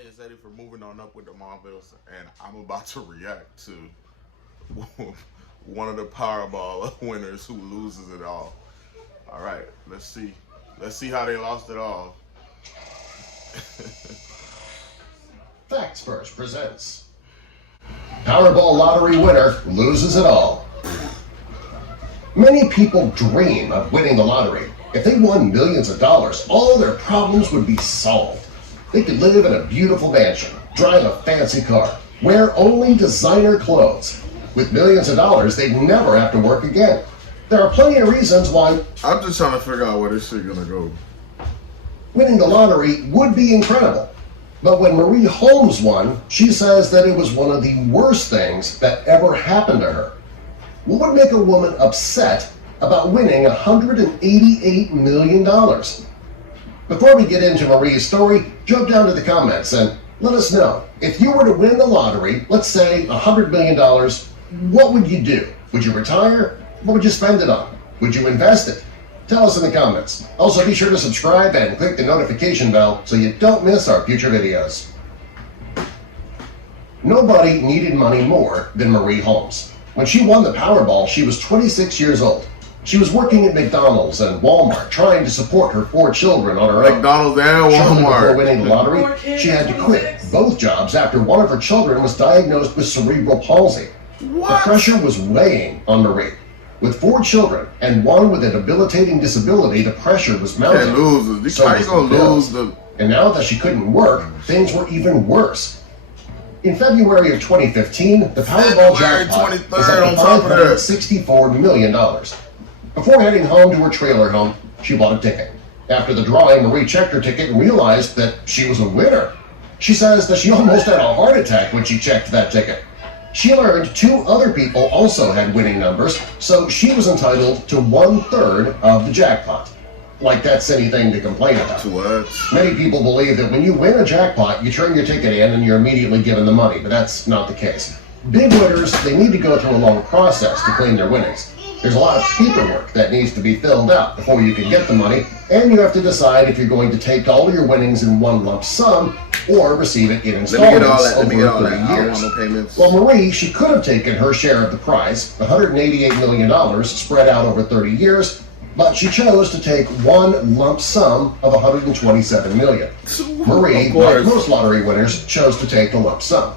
Hey, it's Eddie for moving on up with the Marvels, and I'm about to react to one of the Powerball winners who loses it all. All right, let's see. Let's see how they lost it all. Facts First presents Powerball lottery winner loses it all. Many people dream of winning the lottery. If they won millions of dollars, all their problems would be solved. They could live in a beautiful mansion, drive a fancy car, wear only designer clothes. With millions of dollars, they'd never have to work again. There are plenty of reasons why I'm just trying to figure out where this shit gonna go. winning the lottery would be incredible. But when Marie Holmes won, she says that it was one of the worst things that ever happened to her. What would make a woman upset about winning $188 million? Before we get into Marie's story, jump down to the comments and let us know. If you were to win the lottery, let's say $100 million, what would you do? Would you retire? What would you spend it on? Would you invest it? Tell us in the comments. Also, be sure to subscribe and click the notification bell so you don't miss our future videos. Nobody needed money more than Marie Holmes. When she won the Powerball, she was 26 years old. She was working at McDonald's and Walmart, trying to support her 4 children on her own. McDonald's and Shortly Walmart. before winning the lottery, she had to quit both jobs after one of her children was diagnosed with cerebral palsy. What? The pressure was weighing on Marie. With 4 children and one with a debilitating disability, the pressure was mounting. Can't lose. So How you was gonna the bills. lose the? And now that she couldn't work, things were even worse. In February of 2015, the Powerball February jackpot 23rd was at on top of that. $564 million. Before heading home to her trailer home, she bought a ticket. After the drawing, Marie checked her ticket and realized that she was a winner. She says that she almost had a heart attack when she checked that ticket. She learned 2 other people also had winning numbers, so she was entitled to 1/3 of the jackpot. Like that's anything to complain about. What? Many people believe that when you win a jackpot, you turn your ticket in and you're immediately given the money, but that's not the case. Big winners, they need to go through a long process to claim their winnings. There's a lot of paperwork that needs to be filled out before you can get the money, and you have to decide if you're going to take all your winnings in one lump sum or receive it in installments over 30 years. No payments. Well, Marie, she could have taken her share of the prize, $188 million spread out over 30 years, but she chose to take one lump sum of $127 million. Marie, like most lottery winners, chose to take the lump sum.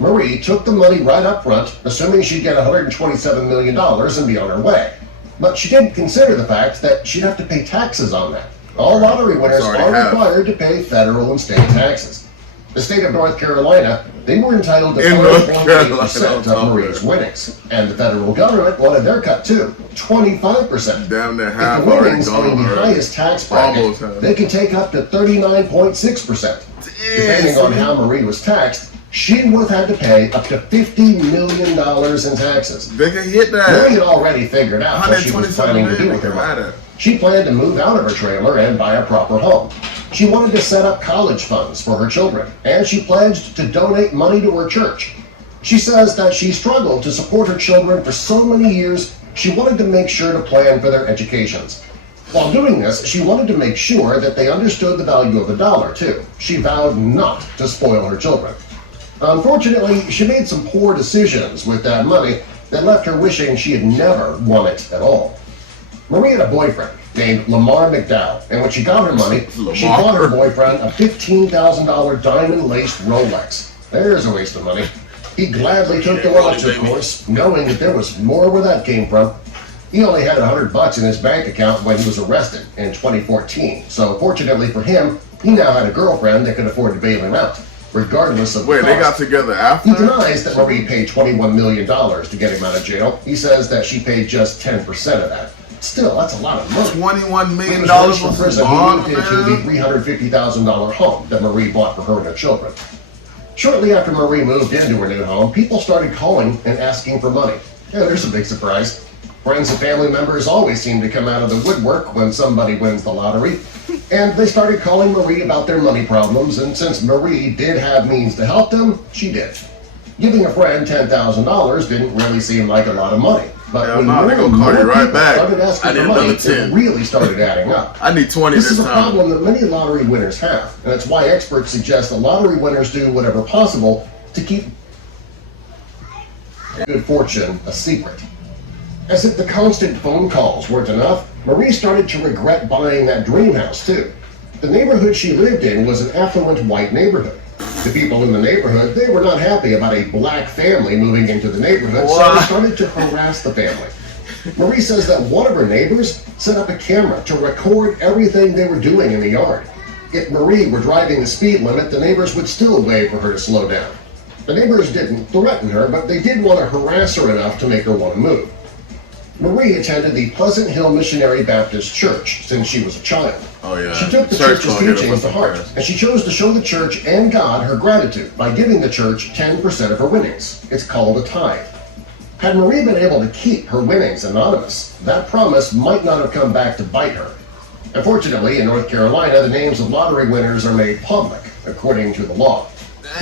Marie took the money right up front, assuming she'd get $127 million and be on her way. But she didn't consider the fact that she'd have to pay taxes on that. All lottery winners are required to pay federal and state taxes. The state of North Carolina, they were entitled to 5.8% of Marie's winnings. And the federal government wanted their cut too, 25%. Damn near half If the winnings already in the gone. highest tax bracket, they can take up to 39.6%. Depending on how Marie was taxed, she would have had to pay up to $50 million in taxes. They can hit that. Marie had already figured out what she was planning to do with her money. She planned to move out of her trailer and buy a proper home. She wanted to set up college funds for her children, and she pledged to donate money to her church. She says that she struggled to support her children for so many years, she wanted to make sure to plan for their educations. While doing this, she wanted to make sure that they understood the value of a dollar, too. She vowed not to spoil her children. Unfortunately, she made some poor decisions with that money that left her wishing she had never won it at all. Marie had a boyfriend named Lamar McDowell, and when she got her money, she bought her boyfriend a $15,000 diamond-laced Rolex. There's a waste of money. He gladly took the watch, of course, knowing that there was more where that came from. He only had $100 in his bank account when he was arrested in 2014, so fortunately for him, he now had a girlfriend that could afford to bail him out, regardless of the cost. They got together after? He denies that Marie paid $21 million to get him out of jail. He says that she paid just 10% of that. Still, that's a lot of money. $21 million From prison, he moved into the $350,000 home that Marie bought for her and her children. Shortly after Marie moved into her new home, people started calling and asking for money. Yeah, there's a big surprise. Friends and family members always seem to come out of the woodwork when somebody wins the lottery. And they started calling Marie about their money problems, and since Marie did have means to help them, she did. Giving a friend $10,000 didn't really seem like a lot of money. But when no, more they and gonna call more you right people back. started I asking need for money, another 10. it really started adding up. I need 20 This this is a time. problem that many lottery winners have, and that's why experts suggest that lottery winners do whatever possible to keep good fortune a secret. As if the constant phone calls weren't enough, Marie started to regret buying that dream house too. The neighborhood she lived in was an affluent white neighborhood. The people in the neighborhood, they were not happy about a black family moving into the neighborhood, so they started to harass the family. Marie says that one of her neighbors set up a camera to record everything they were doing in the yard. If Marie were driving the speed limit, the neighbors would still wave for her to slow down. The neighbors didn't threaten her, but they did want to harass her enough to make her want to move. Marie attended the Pleasant Hill Missionary Baptist Church since she was a child. Oh, yeah. She took the church's teachings to heart, and she chose to show the church and God her gratitude by giving the church 10% of her winnings. It's called a tithe. Had Marie been able to keep her winnings anonymous, that promise might not have come back to bite her. Unfortunately, in North Carolina, the names of lottery winners are made public, according to the law.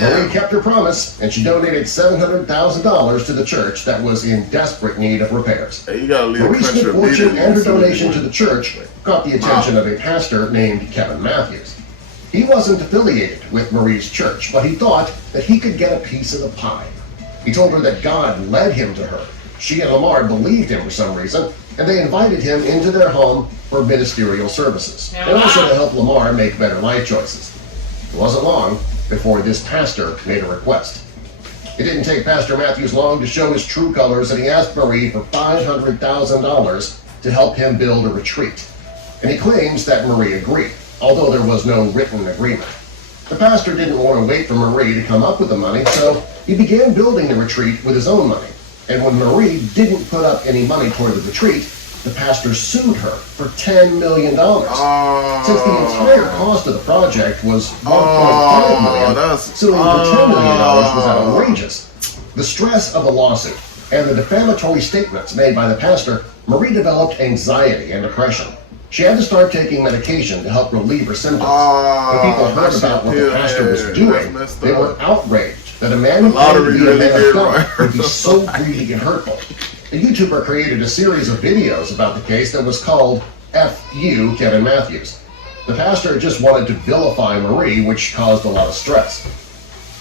Marie kept her promise, and she donated $700,000 to the church that was in desperate need of repairs. Hey, you gotta leave Marie's country good fortune and her immediately. donation to the church caught the attention of a pastor named Kevin Matthews. He wasn't affiliated with Marie's church, but he thought that he could get a piece of the pie. He told her that God led him to her. She and Lamar believed him for some reason, and they invited him into their home for ministerial services, and also to help Lamar make better life choices. It wasn't long before this pastor made a request. It didn't take Pastor Matthews long to show his true colors, and he asked Marie for $500,000 to help him build a retreat. And he claims that Marie agreed, although there was no written agreement. The pastor didn't want to wait for Marie to come up with the money, so he began building the retreat with his own money. And when Marie didn't put up any money toward the retreat, the pastor sued her for $10 million. Since the entire cost of the project was $1.5 million, suing for $10 million was outrageous. The stress of the lawsuit and the defamatory statements made by the pastor, Marie developed anxiety and depression. She had to start taking medication to help relieve her symptoms. When people heard about what the pastor was doing, they were outraged that a man who claimed to be a man of God would be so greedy and hurtful. A YouTuber created a series of videos about the case that was called F You, Kevin Matthews. The pastor just wanted to vilify Marie, which caused a lot of stress.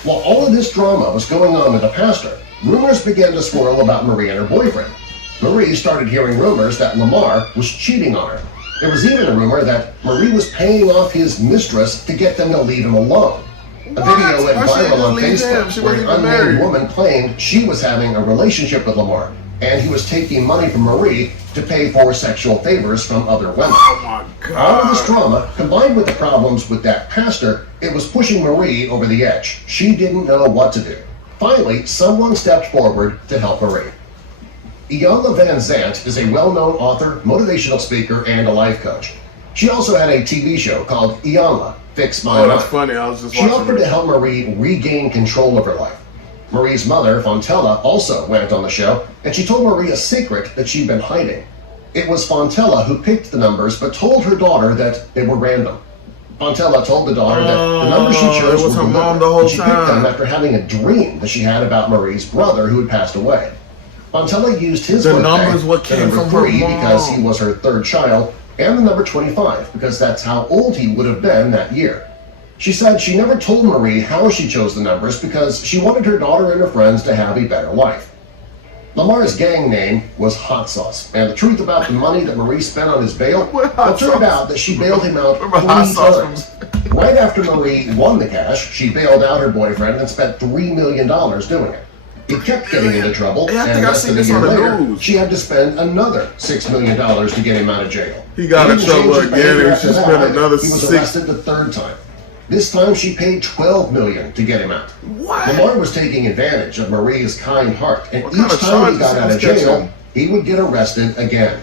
While all of this drama was going on with the pastor, rumors began to swirl about Marie and her boyfriend. Marie started hearing rumors that Lamar was cheating on her. There was even a rumor that Marie was paying off his mistress to get them to leave him alone. A video went viral on Facebook where an unnamed woman claimed she was having a relationship with Lamar, and he was taking money from Marie to pay for sexual favors from other women. Oh my God. All of this drama, combined with the problems with that pastor, it was pushing Marie over the edge. She didn't know what to do. Finally, someone stepped forward to help Marie. Iyanla Van Zant is a well-known author, motivational speaker, and a life coach. She also had a TV show called Iyanla, Fix My Mind. Oh, that's funny. I was just She watching offered it. to help Marie regain control of her life. Marie's mother, Fontella, also went on the show, and she told Marie a secret that she'd been hiding. It was Fontella who picked the numbers, but told her daughter that they were random. Fontella told the daughter that the numbers she chose it was were her mom deliberate, the whole and she picked them time. after having a dream that she had about Marie's brother who had passed away. Fontella used his The birthday, numbers what the came number from her 3 because mom. he was her third child, and the number 25 because that's how old he would have been that year. She said she never told Marie how she chose the numbers because she wanted her daughter and her friends to have a better life. Lamar's gang name was Hot Sauce, and the truth about the money that Marie spent on his bail, it turned out that she bailed him out 3 times. Right after Marie won the cash, she bailed out her boyfriend and spent $3 million doing it. He kept getting into trouble, Hey, I and think I less seen than a this year on the later, news. she had to spend another $6 million to get him out of jail. He got in didn't trouble change his again, behavior and after she that spent either. another He was six- arrested the third time. This time she paid $12 million to get him out. What? Lamar was taking advantage of Marie's kind heart, and What kind each of time he charges got out of was catching jail, him? he would get arrested again.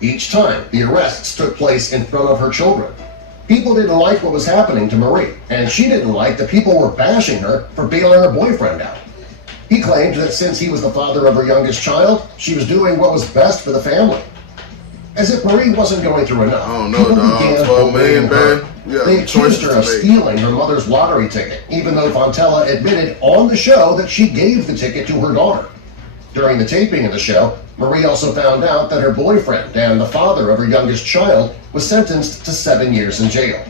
Each time, the arrests took place in front of her children. People didn't like what was happening to Marie, and she didn't like that people were bashing her for bailing her boyfriend out. He claimed that since he was the father of her youngest child, she was doing what was best for the family. As if Marie wasn't going through enough, I don't know, people dog. began 12 bullying million, her. man. Yeah, They accused choices her of to make. stealing her mother's lottery ticket, even though Fontella admitted on the show that she gave the ticket to her daughter. During the taping of the show, Marie also found out that her boyfriend and the father of her youngest child was sentenced to 7 years in jail.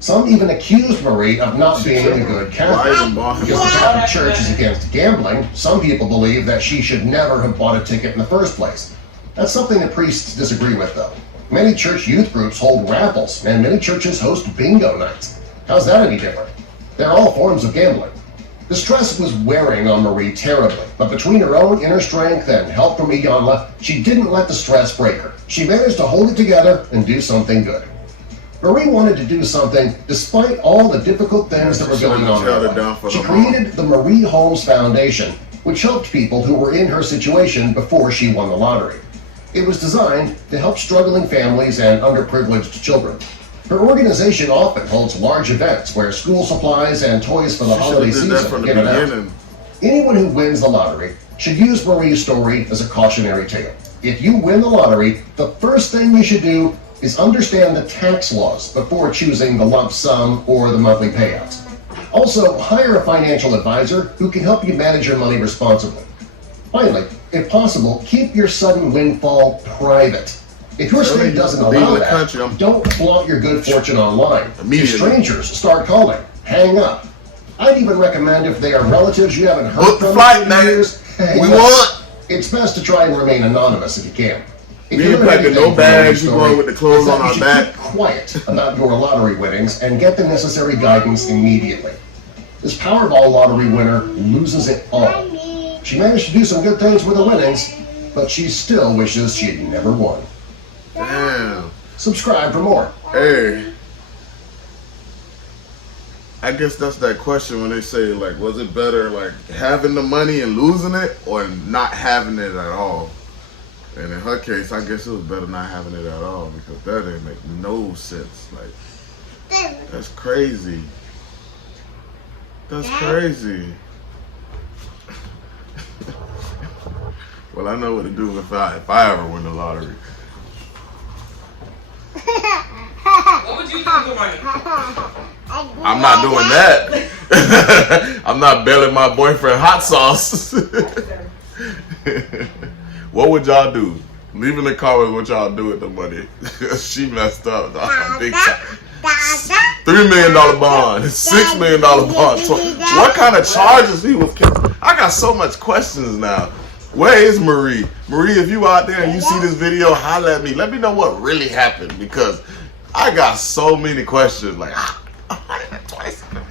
Some even accused Marie of not being a good Catholic. Because the Catholic Church is against gambling, some people believe that she should never have bought a ticket in the first place. That's something that priests disagree with, though. Many church youth groups hold raffles, and many churches host bingo nights. How's that any different? They're all forms of gambling. The stress was wearing on Marie terribly, but between her own inner strength and help from Iyanla, she didn't let the stress break her. She managed to hold it together and do something good. Marie wanted to do something despite all the difficult things that were going on in her life. She created the Marie Holmes Foundation, which helped people who were in her situation before she won the lottery. It was designed to help struggling families and underprivileged children. Her organization often holds large events where school supplies and toys for the holiday season are given out. Anyone who wins the lottery should use Marie's story as a cautionary tale. If you win the lottery, the first thing you should do is understand the tax laws before choosing the lump sum or the monthly payouts. Also, hire a financial advisor who can help you manage your money responsibly. Finally, if possible, keep your sudden windfall private. If your state doesn't allow that, don't flaunt your good fortune online. If strangers start calling, hang up. I'd even recommend if they are relatives you haven't heard from in years, it's best to try and remain anonymous if you can. If you ain't packing no bags, you going with the clothes on our back. Keep quiet about your lottery winnings and get the necessary guidance immediately. This Powerball lottery winner loses it all. She managed to do some good things with the winnings, but she still wishes she had never won. Damn. Subscribe for more. Hey. I guess that's that question when they say, like, was it better, like, having the money and losing it or not having it at all? And in her case, I guess it was better not having it at all because that didn't make no sense. Like, that's crazy. That's crazy. Well, I know what to do if I ever win the lottery. What would you do with the money? I'm not doing that. I'm not bailing my boyfriend hot sauce. What would y'all do? Leave in the comments what y'all do with the money. She messed up. Big time. $3 million bond, $6 million bond. What kind of charges he was? I got so much questions now. Where is Marie? Marie, if you out there and you see this video, holler at me. Let me know what really happened because I got so many questions. Like, 127.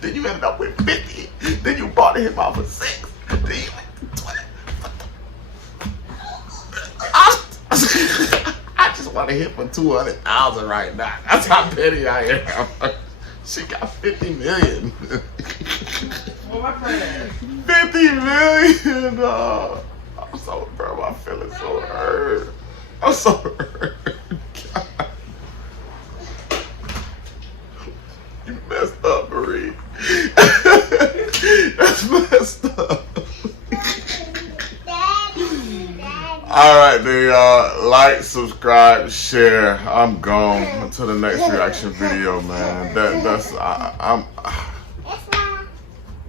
Then you ended up with 50. Then you bought him out for 6. Then you 20. I just want to hit for 200,000 right now. That's how petty I am. She got 50 million. Well, my friend. 50 million, dog. I'm so, bro, my feelings so hurt. I'm so hurt. God. You messed up, Marie. That's messed up. Alright then, y'all. Like, subscribe, share. I'm gone until the next reaction video, man.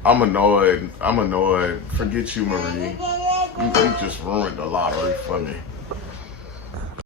I'm annoyed. Forget you, Marie. You just ruined the lottery for me.